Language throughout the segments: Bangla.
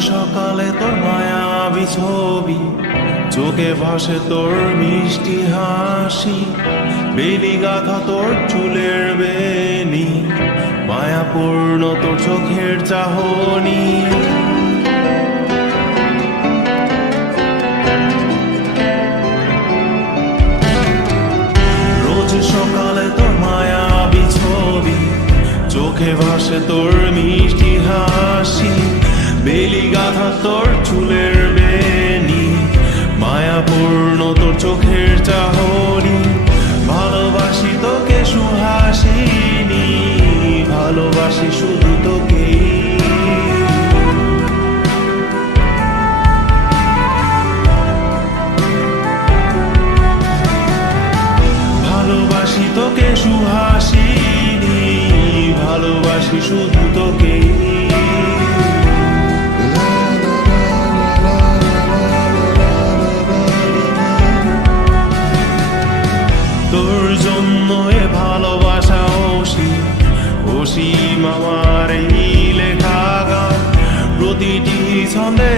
সকালে তোর মায়াবী ছবি, চোখে ভাসে তোর মিষ্টি হাসি, বেলি গাথা তোর চুলের বেনি, মায়াপূর্ণ তোর চোখের চাহনি। রোজ সকালে তোর মায়াবী ছবি, চোখে ভাসে তোর মিষ্টি হাসি, বেলি গাথা তোর চুলের বেনি, মায়াপূর্ণ তোর চোখের চাহনি। ভালোবাসি তোকে সুহাসিনী, ভালোবাসি শুধু তোকে। ভালোবাসি তোকে সুহাসিনী, ভালোবাসি শুধু তোকে। তোর জন্য এ ভালোবাসা অসীম আমার এই লেখা গান, প্রতিটি ছন্দে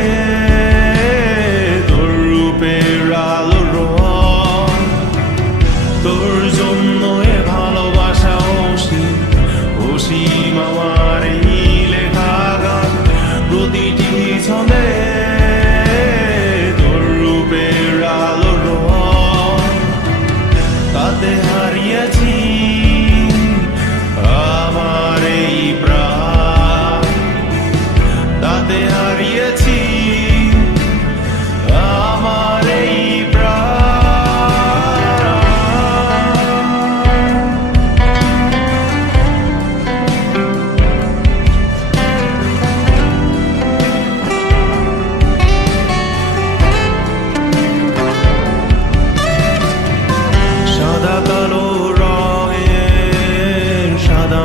তোর রূপের আলো রং। তোর জন্য এ ভালোবাসা অসীম আমার এই লেখা গান, প্রতিটি ছন্দে তোর রূপের আলো রং। তাতে হারিয়েছি আমার এই প্রাণ, তাতে হারিয়েছি আমার এই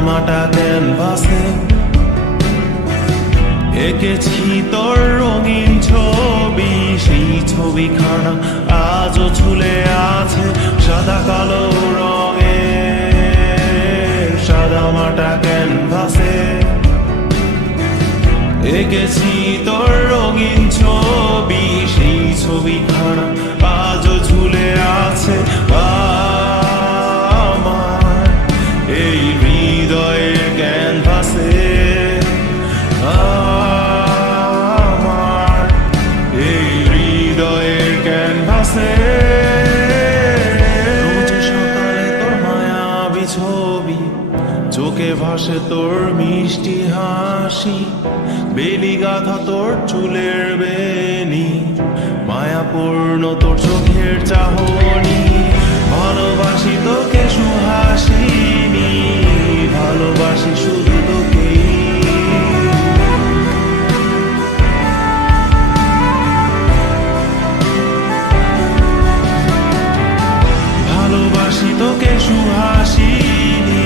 মাটা ক্যানভাসে এঁকেছি তোর রঙিন ছবি, সেই ছবিখানা আজও ঝুলে আছে সাদা কালো রঙের সাদা মাটা ক্যানভাসে। এঁকেছি তোর রঙিন ছবি, সেই ছবিখানা আজও ঝুলে আছে আমার এই হৃদয়ের ক্যানভাসে, আমার এই হৃদয়ের ক্যানভাসে। রোজ সকালে তোর মায়াবী ছবি, চোখে ভাসে তোর মিষ্টি হাসি, বেলি গাথা তোর চুলের বেনি, মায়াপূর্ণ তোর চোখের চাহনি। ভালোবাসি তোকে সুহাসিনী, ভালোবাসি শুধু তোকে। ভালোবাসি তোকে সুহাসিনী,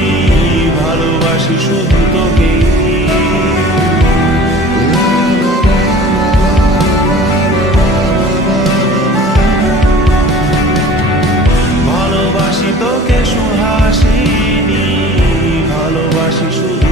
ভালোবাসি শুধু তোকে। ভালোবাসি তোকে সুহাসিনী, ভালোবাসি শুধু